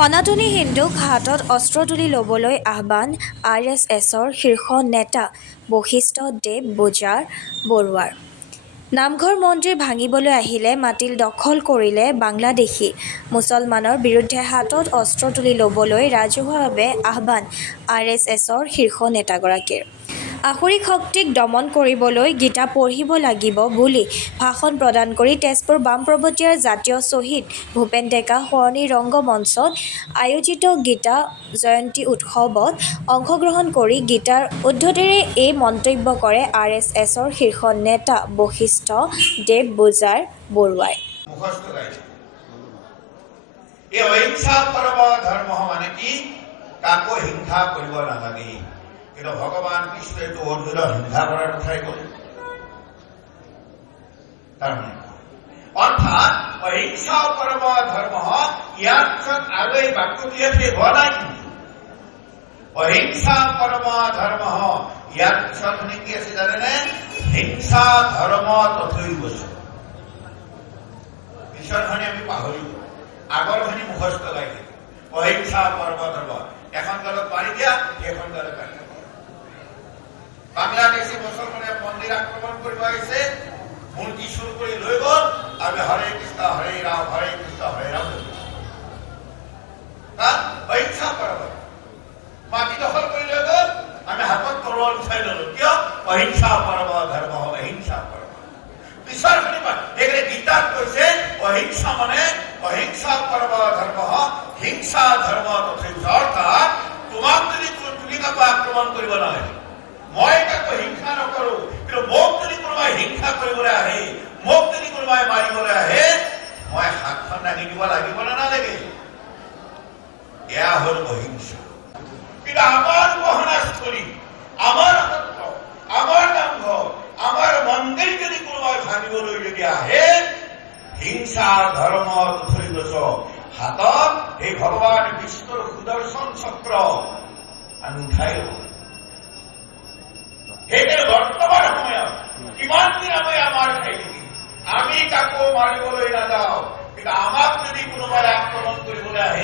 সনাতনী হিন্দুক হাতত অস্ত্ৰ তুলি ল'বলৈ আহ্বান RSSৰ শীৰ্ষ নেতা বশিষ্ঠ দেৱ বৰুৱাৰ। নামঘৰ মন্দিৰ ভাঙিবলৈ আহিলে মাটিল দখল কৰিলে বাংলাদেশী মুছলমানৰ বিৰুদ্ধে হাতত অস্ত্ৰ তুলি ল'বলৈ ৰাজহুৱাভাৱে আহ্বান RSSৰ শীৰ্ষ নেতাগৰাকীৰ। আসুৰিক শক্তিক দমন কৰিবলৈ গীতা পঢ়িব লাগিব বুলি ভাষণ প্ৰদান কৰি তেজপুৰ বামপৰ্বতীয়াৰ জাতীয় শ্বহীদ ভূপেন ডেকা সোঁৱৰণী ৰংগমঞ্চত আয়োজিত গীতা জয়ন্তী উৎসৱত অংশগ্ৰহণ কৰি গীতাৰ উদ্ধৃতিৰে এই মন্তব্য কৰে RSSৰ শীৰ্ষ নেতা বশিষ্ঠ দেৱ বৰুৱাই। এই অহিংসা পৰম ধৰ্ম মানে কি? কাকো হিংসা কৰিব নালাগে। কিন্তু ভগৱান কৃষ্ণই তো অৰ্জুনক হিংসা কৰাৰ কথাই ক'লে। তাৰমানে অৰ্থাৎ অহিংসা পৰম ধৰ্ম ইয়াৰ পিছত আৰু এই বাক্যটো ইয়াতে হোৱা নাই। অহিংসা পৰম ধৰ্ম ইয়াৰ পিছত কি আছে জানেনে? হিংসা ধৰ্ম তথৈব। পিছৰখনি আমি পাহৰিলো, আগৰখনি মুখস্থ লাগে। অহিংসা পৰম ধৰ্ম এখন দলত পাৰি দিয়া, এখন দলত পাৰি দিয়া। বাংলাদেশী মুছলমানে মন্দিৰ আক্ৰমণ কৰিব আহিছে, মূৰ্তি চুৰ কৰি লৈ গ'ল, আমি হৰে কৃষ্ণ হৰে ৰাম হৰে কৃষ্ণ হৰে ৰাম। তাত অহিংসা পৰম। মাটি দখল কৰি লৈ গ'ল, আমি হাতত তৰোৱাল উঠাই ললো। কিয়? অহিংসা পৰম ধৰ্ম, অহিংসা পৰম। পিছৰ সেইকাৰণে গীতাত কৈছে অহিংসা মানে অহিংসা পৰম ধৰ্ম, হিংসা ধৰ্ম তথৈব। অৰ্থাৎ তোমাক যদি তুমি কাকো আক্ৰমণ কৰিব নালাগে, মই কাকো হিংসা নকৰো, কিন্তু মোক যদি কোনোবাই হিংসা কৰিবলৈ আহে, মোক যদি কোনোবাই মাৰিবলৈ আহে, মই হাতখন দাঙি দিব লাগিব নে নালাগে? এয়া হল অহিংসা। কিন্তু আমাৰ উপাসনাস্থলী, আমাৰ সত্ৰ, আমাৰ নামঘৰ, আমাৰ মন্দিৰ যদি কোনোবাই ভাঙিবলৈ যদি আহে, হিংসা ধৰ্ম তথৈব। হাতত এই ভগৱান বিষ্ণুৰ সুদৰ্শন চক্ৰ আমি উঠাই লব। সেইকাৰণে বৰ্তমান সময়ত কিমান দিন আমাৰ খাই থাকিম? আমি কাকো মাৰিবলৈ নাযাওঁ, কিন্তু আমাক যদি কোনোবাই আক্ৰমণ কৰিবলৈ আহে